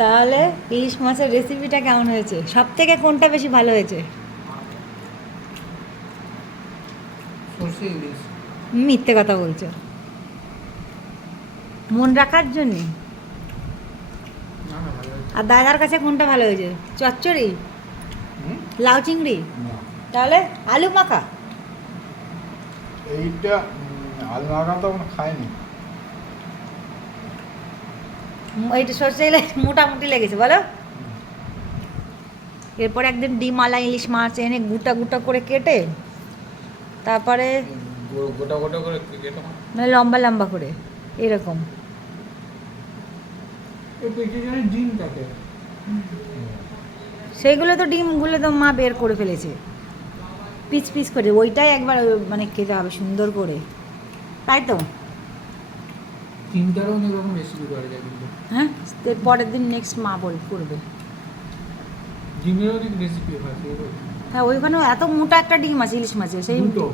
তাহলে ইলিশ মাছের রেসিপিটা কেমন হয়েছে? সব থেকে কোনটা বেশি ভালো হয়েছে? সর্ষে ইলিশ। মিথ্যে কথা বলছো, মন রাখার জন্যে। না না, ভালো হয়েছে। আর দাদার কাছে কোনটা ভালো হয়েছে? চচ্চড়ি, হুম? লাউ চিংড়ি, না, তাহলে আলু মাখা? এইটা আলু মাখা তো কোনো খাইনি। এইটা সর্ষে ইলিশ মোটামুটি লেগেছে বলো। এরপর একদিন ডিমালা ইলিশ মাছ এনে গোটা গোটা করে কেটে, তারপরে গোটা গোটা করে কেটে মানে লম্বা লম্বা করে এরকম। এই পেছনে ডিম থাকে। সেইগুলো তো ডিমগুলো তো মা বের করে ফেলেছে পিস পিস করে, ওইটাই একবার মানে খেতে হবে সুন্দর করে, তাই তো? ডিমটারও অনেক রকম রেসিপি করা যায় কিন্তু। হ্যাঁ, এর পরের দিন নেক্সট মা করবে। ডিমের অনেক রেসিপি হয় সেগুলো। হ্যাঁ, ওইখানেও এত মোটা একটা ডিম আছে ইলিশ মাছের, সেই দুটো।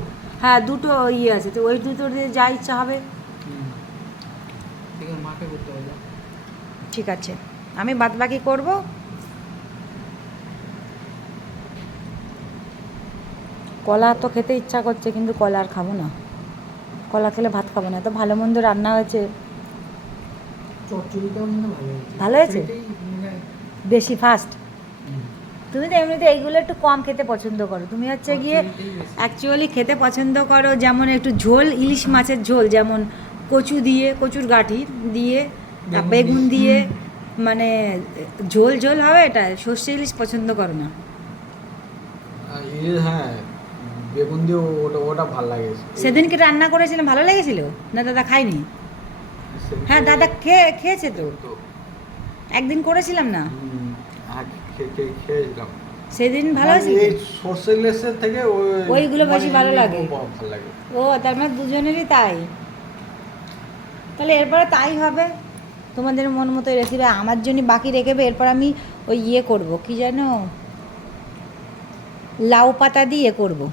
হ্যাঁ দুটো ইয়ে আছে, তো ওই দুটো দিয়ে যা ইচ্ছা হবে। ঠিক আছে, মাকে করতে হবে। ঠিক আছে, আমি বাদ বাকি করবো। কলা তো খেতে ইচ্ছা করছে, কিন্তু কলা আর খাবো না, কলা খেলে ভাত খাবো না। তো ভালো মন্দ রান্না হয়েছে, চচ্চড়িটাও মনে হয় ভালো হয়েছে। ভালো হয়েছে? চচ্চড়িটাই মানে বেশি ফাস্ট। তুমি তো এমনিতে এইগুলো একটু কম খেতে পছন্দ করো, তুমি হচ্ছে গিয়ে চচ্চড়িটাই বেশি। অ্যাকচুয়ালি খেতে পছন্দ করো যেমন একটু ঝোল, ইলিশ মাছের ঝোল, যেমন কচু দিয়ে, কচুর গাঁঠি দিয়ে, বেগুন দিয়ে, মানে ঝোল ঝোল হবে, এটা সর্ষে ইলিশ পছন্দ করো না। ইলিশ, হ্যাঁ, বেগুন দিয়ে ওটা ওটা ভালো লাগে। সেদিনকে রান্না করেছিলাম, ভালো লেগেছিল না? দাদা খায়নি? হ্যাঁ দাদা খেয়েছে তো, একদিন করেছিলাম না, হ্যাঁ, খেয়েছিলাম। সেদিন ভালো হয়েছিল এই সর্ষে ইলিশের থেকে ওইগুলো বেশি ভালো লাগে। ভালো লাগে। ও তার মানে দুজনেরই তাই। তাহলে এরপরে তাই হবে, তোমাদের মন মতো রেসিপি আমার জন্য বাকি রেখেবে। এরপর আমি ওই ইয়ে করবো, কি যেন লাউ পাতা দিয়ে করবো।